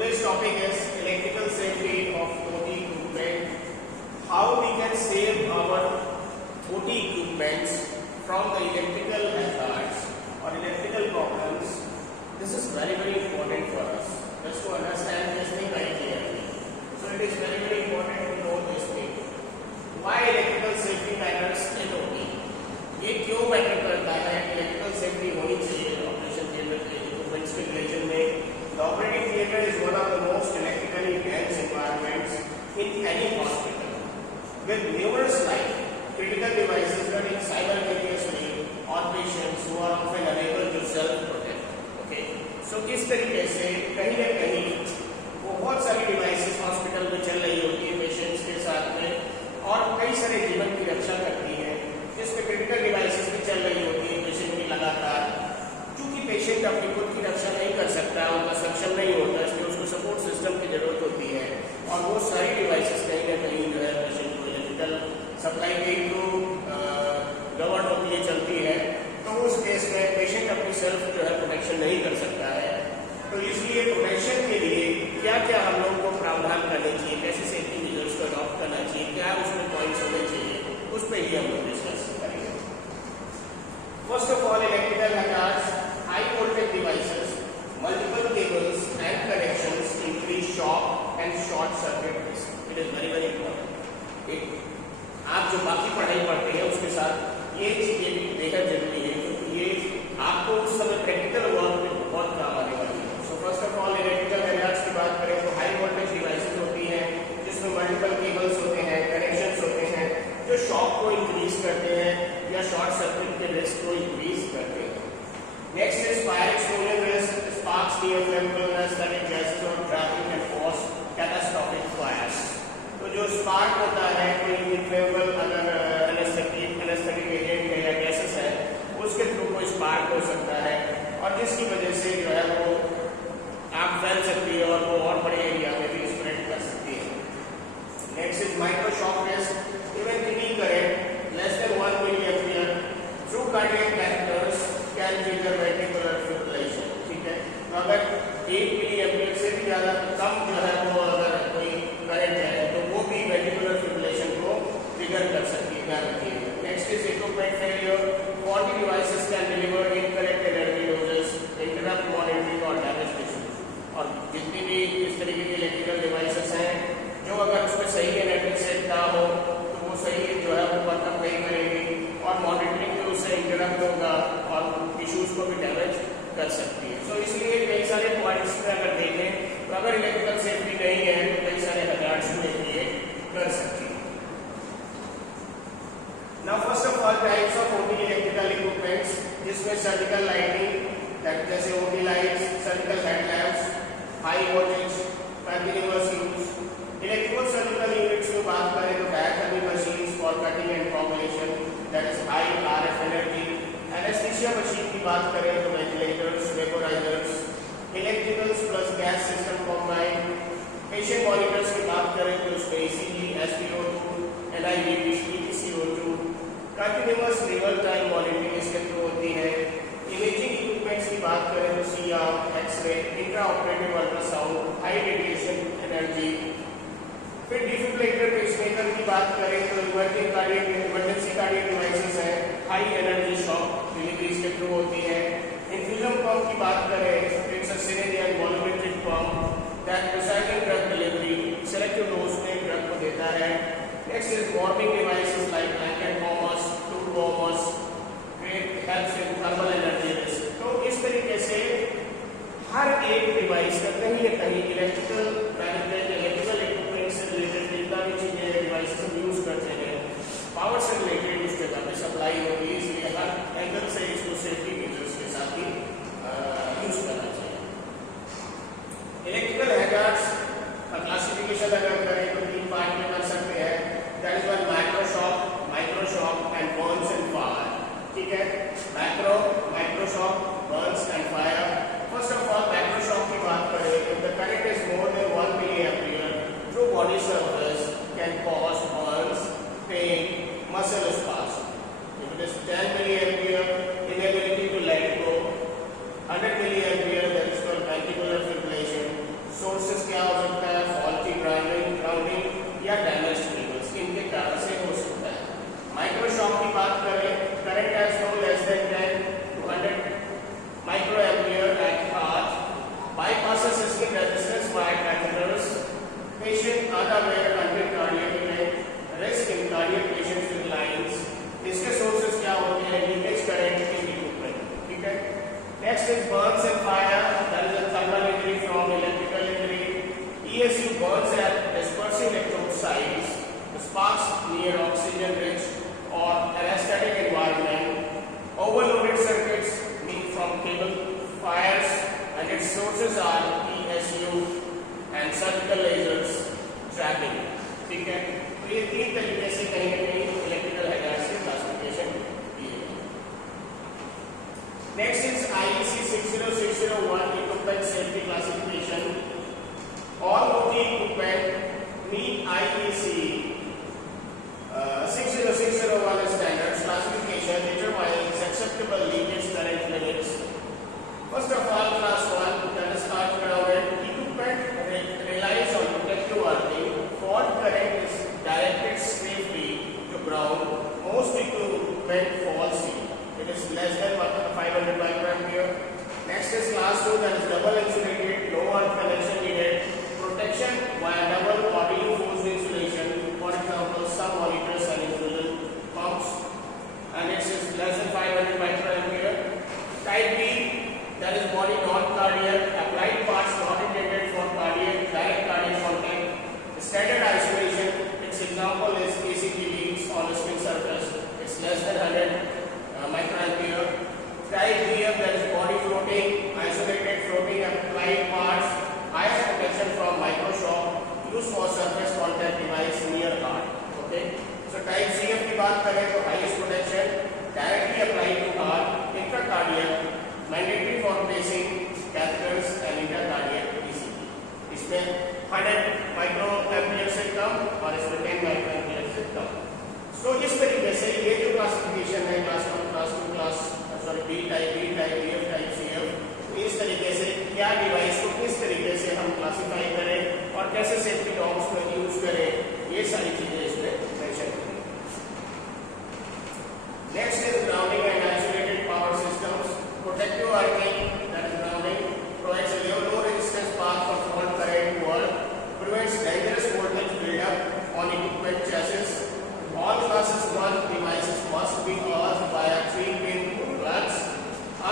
Today's topic is electrical safety of OT equipment. How we can save our OT equipments from the electrical hazards or electrical problems. This is very important for us just to understand this thing very clearly. So it is very important to know this thing. Why electrical safety matters in OT? ये क्यों matter करता है? Electrical safety होनी चाहिए operation theatre के equipments के relation में. The operating theatre is one of the most electrically dense environments in any hospital, with numerous live critical devices running simultaneously on patients who are often unable to self-protect. Okay, so इस तरीके से कहीं न कहीं बहुत सारी devices hospital में चल रही होती है पेशेंट्स के साथ में और कई सारे जीवन की रक्षा करती है, जिसमें क्रिटिकल डिवाइसेस भी चल रही होती है पेशेंट की लगातार. क्योंकि पेशेंट अपनी खुद की रक्षा नहीं कर सकता, उनका सक्षम नहीं होता, इसलिए उसको सपोर्ट सिस्टम की जरूरत होती है. और वो सारी डिवाइसेस कहीं ना कहीं जो है पेशेंट को इलेक्ट्रिकल सप्लाई के थ्रू गवर्न होती है, चलती है. तो उस केस में पेशेंट अपनी सेल्फ जो है प्रोटेक्शन नहीं कर सकता है. तो इसलिए प्रोटेक्शन के लिए क्या क्या हम लोगों को प्रावधान करने चाहिए, कैसे सेफ्टी मेजर्स को अडॉप्ट करना चाहिए, क्या उसमें पॉइंट्स होने चाहिए, उस पर ही हम लोग डिस्कस करेंगे. First of all, electrical hazards, high voltage devices, multiple cables and connections increase shock and short circuit risk. It is very important. आप जो बाकी पढ़ाई पढ़ते हैं उसके साथ ये चीजें भी बेहद जरूरी है, क्योंकि ये आपको उस समय प्रैक्टिकल वर्क में बहुत काम आने वाली है. So first of all, electrical hazards की बात करें तो हाई वोल्टेज डिवाइसेस होती हैं जिसमें मल्टीपल केबल्स होते हैं, कनेक्शंस होते हैं जो शॉक को इंक्रीज करते हैं या शॉर्ट सर्किट के रिस्क को इंक्रीज करते हैं. Next is fire explosion risk. Sparks, near flammable, static gases और traffic can cause catastrophic fires. तो जो स्पार्क होता है, कोई इनफ्लेमेबल अगर एनेस्थेटिक एजेंट है या गैसेस है, उसके थ्रू कोई स्पार्क हो सकता है और जिसकी वजह से जो है वो आग फैल सकती है और वो और बड़े एरिया में भी स्प्रेड कर सकती है. Next is micro shock risk. Even tipping current less than 1 milliampere through cardiac catheters can trigger ventricular fibrillation. ठीक है, तो अगर 1 मिलीएम्पियर से भी ज्यादा कम जो है वो अगर कोई करंट है तो वो भी वेंट्रिकुलर फिब्रिलेशन को ट्रिगर कर सकती है. ध्यान रखिएगा. Next is equipment failure. Faulty devices can deliver incorrect energy doses, interrupt monitoring और डैमेज इश्यूज. और जितनी भी इस तरीके की इलेक्ट्रिकल डिवाइसेस हैं जो अगर उसमें सही एनर्जी सेट ना हो तो वो सही जो है वो वर्कअप नहीं करेगी और मॉनिटरिंग भी उससे इंटरप्ट होगा और इश्यूज को भी डैमेज कर सकती है. सो इसलिए कई सारे पॉइंट्स में अगर देखें तो अगर इलेक्ट्रिकल सेफ्टी नहीं है तो कई सारे hazards को क्रिएट कर सकती है. Now first of all, types of OT electrical equipments, जिसमें सर्जिकल लाइटिंग जैसे OT lights, surgical headlamps, high voltage continuous use. Electrical surgical units की बात करें तो diathermy machines for cutting and formulation, that is high RF energy. Anaesthesia machine की बात करें तो ventilators, vaporisers, electricals plus gas system combined. Patient monitors की बात करें तो उसमें ECG, SpO two, NIVP, EPCO two. Continuous real time monitoring इसके थ्रू होती है. इमेजिंग इक्विपमेंट्स की बात करें तो CR, X-ray, intraoperative ultrasound, high radiation energy. फिर डिफिब्रिलेटर पेसमेकर की बात करें तो इमरजेंसी कार्डियक डिवाइसेस है, हाई एनर्जी शॉक डिलीवरी इसके थ्रू होती है. इन्फ्यूजन पंप की बात करें, it's a syringe and volumetric pump that precising drug delivery, selective dose में ड्रग को देता है. Next is warming devices like blanket warmers, tool warmers, it helps in thermal energy risk. तो इस तरीके से हर एक डिवाइस का कहीं न कहीं इलेक्ट्रिकल इक्विपमेंट से रिलेटेड जितना भी चीजें डिवाइसेस हम यूज करते हैं, पावर से रिलेटेड उस जगह पे सप्लाई होगी. इसलिए हर एंगल से इसको सेफ्टी मेजर्स के साथ ही यूज करना चाहिए. इलेक्ट्रिकल हैजार्ड्स का क्लासिफिकेशन अगर करें तो 3 पार्ट में कर सकते हैं. That is one micro shock and burns and fire. ठीक है, micro shock, burns and fire. First of all, micro shock की बात करें तो the current is more than 1 milliampere through body surface can cause burns, pain, muscle spasm. If it is 10 milliampere, inability to sources are ESU and surgical lasers trapping. ठीक है, तो ये तीन तरीके से कहीं ना कहीं इलेक्ट्रिकल हैजार्ड से क्लासिफिकेशन किए गए। Next is IEC 60601 equipment safety classification. All OT equipment meet IEC 60601 standards classification determines acceptable leakage current limits. First of all, class 1, that is earth grounded equipment relies on protective earthing. Fault current is directed straightly to ground. Most equipment falls in. It is less than 500 microampere. Next is class 2, that is double insulated, no earth connection needed. Protection via double or reinforced insulation. For example, some monitors and infusion pumps, and it is less than 500 microampere. Type B, that is body non-cardiac, applied parts not intended for cardiac, direct cardiac contact. Standard isolation, its example is ACT leads on a skin surface. It's less than 100 microampere. Type BF, that is body floating, isolated floating applied parts, highest protection from microshock, used for surface contact device near heart. Okay. So type CF की बात करें तो highest protection, directly applied to heart, intracardiac, mandatory for placing catheters and intercardiac ECG. इसमें 100 microampere से कम और इसमें 10 microampere से कम। तो इस तरीके से ये जो क्लासिफिकेशन है class 1, class 2, class B type, BF type, CF, इस तरीके से क्या डिवाइस को किस तरीके से हम क्लासिफाई करें और कैसे सेफ्टी नॉर्म्स को यूज करें, ये सारी चीजें इसमें मेंशन की हैं। Next is grounding and isolated power systems. Protective earthing, that is grounding, provides a low resistance path for fault current to earth, prevents dangerous voltage build-up on equipment chassis. All classes 1 devices must be earthed via 3-pin plugs.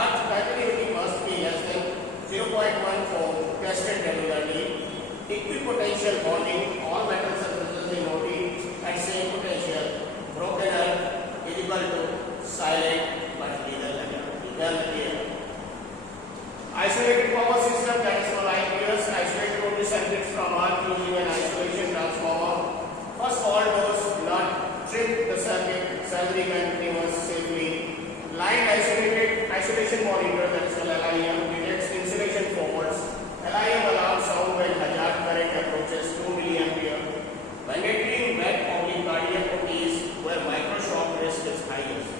Earth continuity must be less than 0.1 ohm, tested regularly. Equipotential bonding, all metal surfaces in OT at same potential. Broken earth is equal to silent but lethal. Isolated power system, that is called IPS, isolated OT circuits from earth using an isolation transformer. First, all doors not trip the circuit, salary continuous safely. Line isolation monitor, that is called LIM, detects insulation faults. LIM alarms sound when hazard current approaches 2 milliampere. Mandatory cardiac OTs where microshock risk is highest.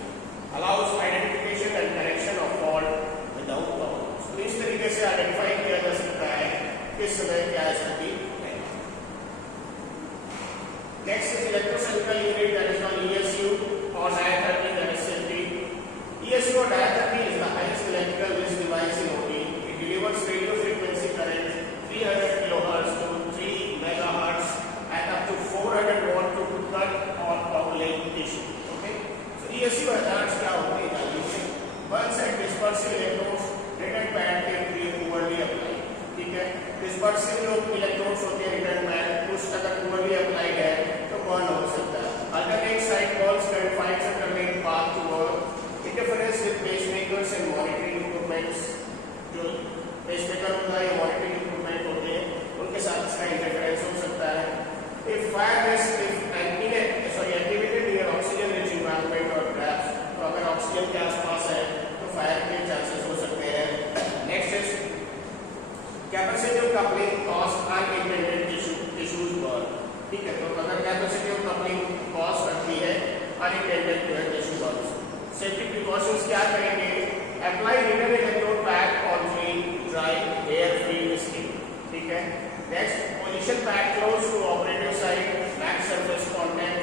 Allows identification and correction of fault without power. So इस तरीके से identify किया जा सकता है किस समय क्या स्थिति है। Next is electrosurgical unit, that is called ESU, or diathermy, that is safety. ESU or diathermy is the highest electrical risk device in OT. It delivers radio frequency current 300 kHz to 3 MHz at up to 400 watt to cut or coagulate tissue. Okay, so ESU hazards क्या होते हैं जानिए। Burns and dispersive electrodes return pad के लिए overly apply, ठीक है। Dispersive जो electrodes होते हैं रिटर्न पैड, उस अगर ओवरली अप्लाइड है तो बर्न हो सकता है। Alternate side walls can find alternate path to work. Interference with pacemakers and monitoring equipments, जो पेसमेकर होता है, मॉनिटरिंग इक्विपमेंट होते हैं, उनके साथ इसका इंटरफेरेंस हो सकता है. If fire risk activated near oxygen rich environment और ट्रैप्स, तो अगर ऑक्सीजन के आसपास है तो फायर के चांसेस हो सकते हैं. Next is capacitive coupling cause unintended tissues burn, ठीक है। तो अगर कैपेसिटिव कपलिंग कॉज करती है unintended tissue burn, safety precautions क्या करेंगे? Apply return electrode pack on free dry air free skin, ठीक है। Next, position pack close to operative side, back surface contact,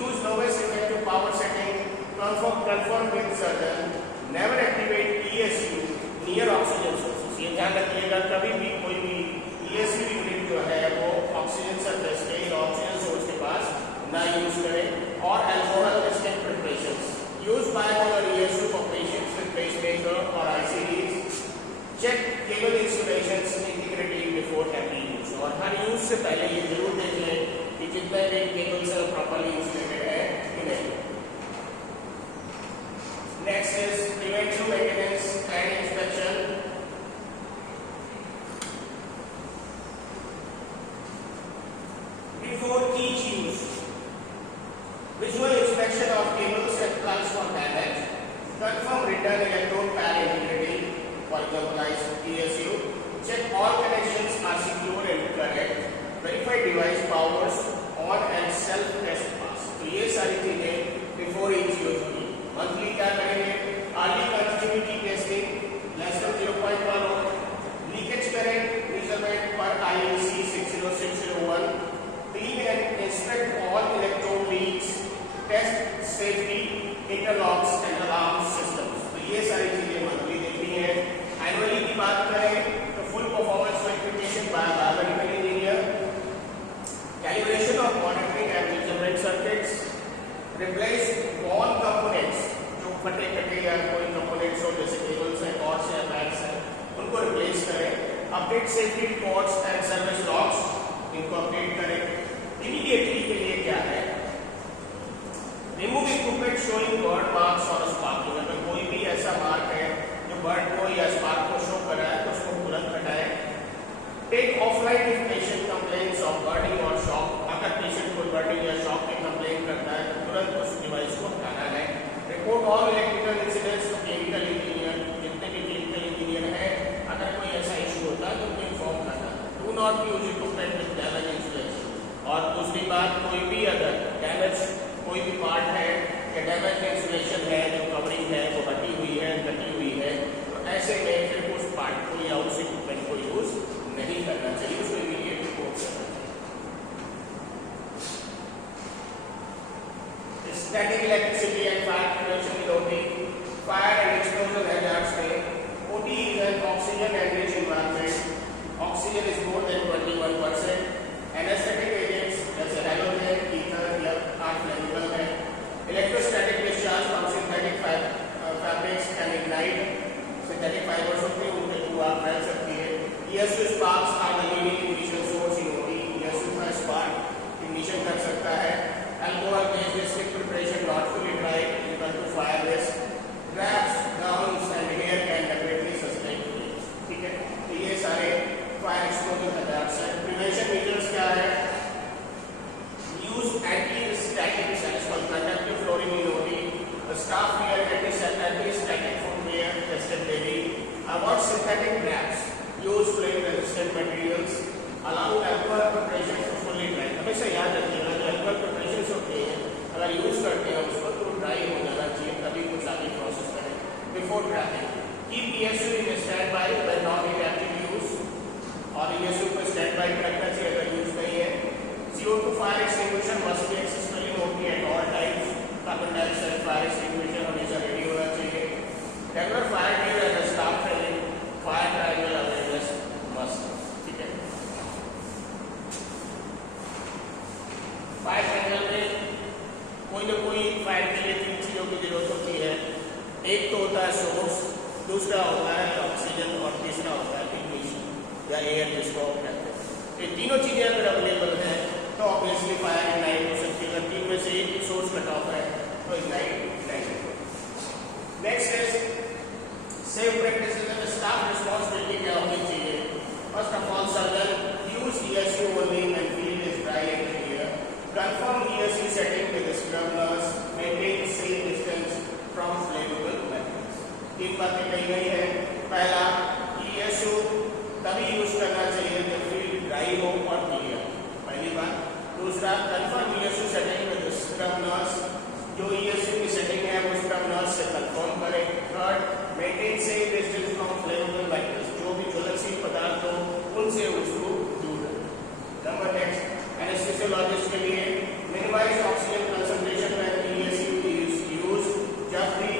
use lowest effective power setting, confirm with surgeon, never activate ESU near oxygen sources. ये ध्यान रखिएगा, कभी भी कोई भी ESU unit जो है वो ऑक्सीजन सरफेस के या ऑक्सीजन सोर्स के पास ना यूज करें. और alcohol state preparations use biomolar ESU for patients with pacemaker और ICDs. Check cable insulations integrity before every use, और हर यूज से पहले ये जरूर देख लें कि जितने भी केबल्स हैं प्रॉपर्ली इंसुलेटेड है कि नहीं. Next is preventive maintenance and inspection. before each use. Visual inspection of cables and plugs for damage. Confirm return electrode pair integrity. For example, ESU. Check all connections are secure and correct. Verify device powers on and self test pass. तो ये सारी चीजें before each use होगी. Monthly क्या करेंगे? Early continuity testing less than 0.1 ओम. Leakage current measurement पर IEC 60601. Clean and inspect all electrode leaks. Test safety interlocks and alarm systems. तो ये सारी चीजें मंथली देखनी है. एनुअली की बात करें तो full performance verification bye biomedical engineer. Calibration of monitoring and measurement circuits. Replace worn components जो फटे कटे या कोई components हो जैसे cables है, cords है, bags है, उनको replace करें. Update safety reports and service logs, इनको update करें. Immediately के लिए क्या है? Remove equipment showing burn marks or sparking. अगर कोई भी ऐसा मार्क है जो burn को या spark को शो कर रहा है तो उसको तुरंत हटाएं. Take offline if patient complains of burning or shock. अगर patient को burning या shock की complaint करता है तो तुरंत उस device को हटाना है. Report all electrical incidents to chemical engineer. जितने भी chemical engineer हैं, अगर कोई ऐसा issue होता है तो उनको inform करना. Do not use equipment with damage insulation. और दूसरी बात, कोई भी अगर damage कोई भी part है या damage insulation है जो covering है वो हटी हुई है, कटी हुई है, तो ऐसे में फिर उस part को या उस equipment को use नहीं करना चाहिए. उसको इमीडिएट रिपोर्ट करना चाहिए. Static electricity and fire prevention in OT. Fire and explosion hazards में OT is an oxygen enrich environment. Oxygen is more than 21%. Anaesthetic agents जैसे हैलोजन, ईथर या आर फ्लेमेबल है. Electrostatic discharge from synthetic fabrics can ignite. Synthetic fibres होते हैं उनके धुआं फैल सकती है. ESU sparks are the leading ignition source in OT. ESU का spark ignition कर सकता है. Alcohol based stick preparation not fully dry equal to fire risk. Wraps, gowns and hair can definitely sustain flames. ठीक है, तो ये सारे fire exposure hazards हैं. Prevention measures क्या है? Use anti-static as well conductive flooring in OT. Staff wear anti-static footwear tested daily. Avoid synthetic wraps. Use flame-resistant materials. Allow alcohol preparation to fully dry. हमेशा याद रखिएगा जो alcohol preparations होते हैं अगर यूज करते हैं उसको तो ड्राई हो जाना चाहिए तभी कुछ आगे प्रोसेस करें. Before trapping, keep ESU in standby when not in active use. और ESU को standby रखना चाहिए अगर यूज नहीं है. CO2 fire extinguisher must be accessible in OT at all times. Carbon dioxide fire extinguisher हमेशा ready होना चाहिए. Regular fire drill and staff training. Fire triangle awareness must. ठीक है. फायर ट्रायंगल में कोई ना कोई फायर के लिए 3 चीजों की जरूरत होती है. एक तो होता है सोर्स, दूसरा होता है ऑक्सीजन और तीसरा होता है इग्निशन या एयर जिसको कहते हैं. ये तीनों चीजें अगर अवेलेबल हैं तो ऑब्वियसली फायर इग्नाइट हो सकती है. अगर तीन में से एक सोर्स कट ऑफ है तो इग्नाइट नहीं होगा. Next is safe practices and staff responsibility क्या होनी चाहिए. First of all surgeon use ESU only when field is dry and clear. Confirm ESU setting with scrub nurse. Maintain safe distance from flammable weapons. 3 बातें कही गई है. पहला, ESU तभी use करना चाहिए जब फील्ड ड्राई हो और क्लियर. पहली बात. दूसरा, confirm ESU setting with scrub nurse. जो ESU की सेटिंग है वो स्क्रब नर्स से कंफर्म करें. Third, maintain safe distance from flammable weapons. जो भी ज्वलनशील पदार्थ हो उनसे उसको दूर रखें. नंबर नेक्स्ट, एनेस्थेसियोलॉजिस्ट के लिए minimize oxygen concentration when ESU is used. जब भी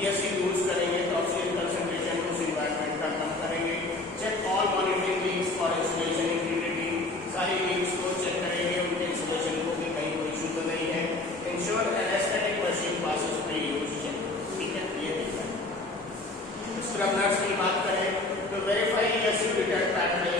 ESU यूज करेंगे तो ऑक्सीजन कंसंट्रेशन उस एनवायरनमेंट का कम करेंगे. Check all monitoring leaks for insulation integrity. सारी लीक्स को चेक करेंगे, उनके इंसुलेशन को भी कहीं कोई इशू तो नहीं है. Ensure anesthetic machine passes pre use check. ठीक है, ये देखना है. स्क्रब नर्स की बात करें तो verify ESU return pattern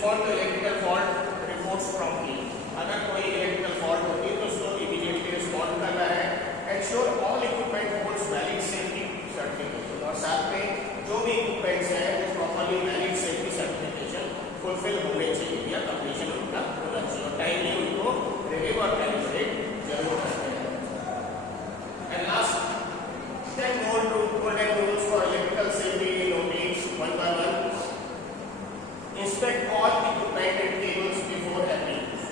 respond to electrical fault reports promptly. अगर कोई इलेक्ट्रिकल फॉल्ट होती है तो उसको इमीडिएटली रिस्पॉन्ड करना है। Ensure all equipment holds valid safety certification, और साथ में जो भी इक्विपमेंट्स हैं वो properly valid safety certification fulfil होने चाहिए या कंप्लीशन उनका होना चाहिए, और टाइमली उनको रिव्यू और कैलिब्रेट जरूर करते हैं। And last 10 golden rules for electrical safety notice 1 by 1. Inspect all equipment and cables before every use.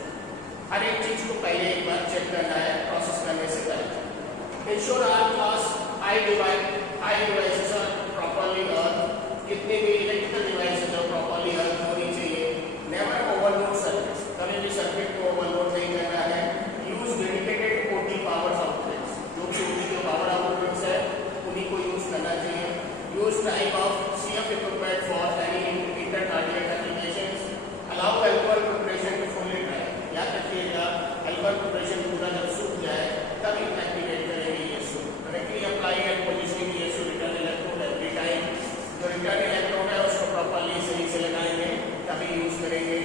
हर एक चीज को पहले एक बार चेक करना है प्रोसेस करने से पहले। Ensure all class I devices are properly earthed. कितने भी electrical devices are properly earthed होनी चाहिए। Never overload circuits. कभी भी सर्किट को ओवरलोड नहीं करना है। Use dedicated OT power outlets. जो भी OT के पावर आउटलेट्स है उन्हीं को यूज करना चाहिए। Use type of CF equipment for any intercardiac applications. Allow alcohol preparation to fully dry. याद रखिएगा alcohol preparation पूरा जब सूख जाए तब एक्टिवेट करेंगे ESU। Correctly apply and positioning ESU return electrode every time. जो रिटर्न इलेक्ट्रोड है उसको प्रॉपर्ली सही से लगाएंगे तभी यूज करेंगे।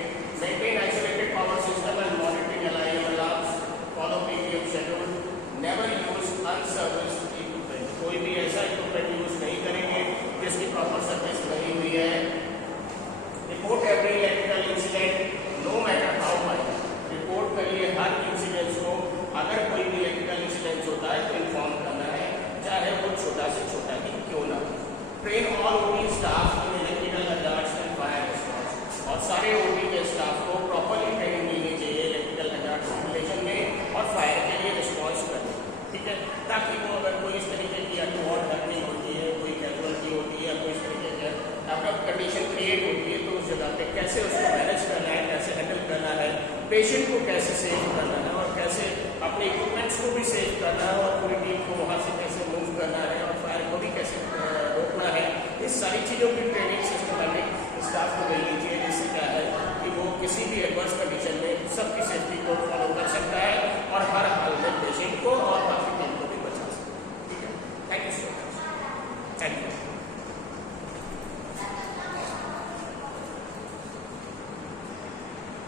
Maintain isolated power system and monitoring LIM alarms. Follow PPM schedule. Never use unserviced equipment. कोई भी ऐसा इक्विपमेंट यूज नहीं करेंगे जिसकी प्रॉपर सर्विस नहीं हुई है। Report every electrical incident no matter how minor. Report करिए हर इंसिडेंट्स को, अगर कोई भी इलेक्ट्रिकल इंसिडेंट होता है तो इन्फॉर्म करना है, चाहे वो छोटा से छोटा ही क्यों ना हो। Train all OT staff in electrical hazards and fire response, और सारे ओटी के स्टाफ को प्रॉपर्ली ट्रेनिंग देनी चाहिए इलेक्ट्रिकल हजार्ड सिमुलेशन में और फायर के लिए रिस्पॉन्स करने, ठीक है, ताकि वो अगर कोई इस तरीके की अनवॉन्ट हर्निंग होती है, कोई कैजुअलिटी होती है, कोई इस तरीके की अगर कंडीशन क्रिएट होती है तो उस जगह पे कैसे उसको मैनेज करना है, कैसे हैंडल करना है, पेशेंट को कैसे सेव करना है और कैसे अपने इक्विपमेंट्स को भी सेव करना है और पूरी टीम को वहाँ से कैसे मूव करना है और फायर को भी कैसे रोकना है, इस सारी चीज़ों की ट्रेनिंग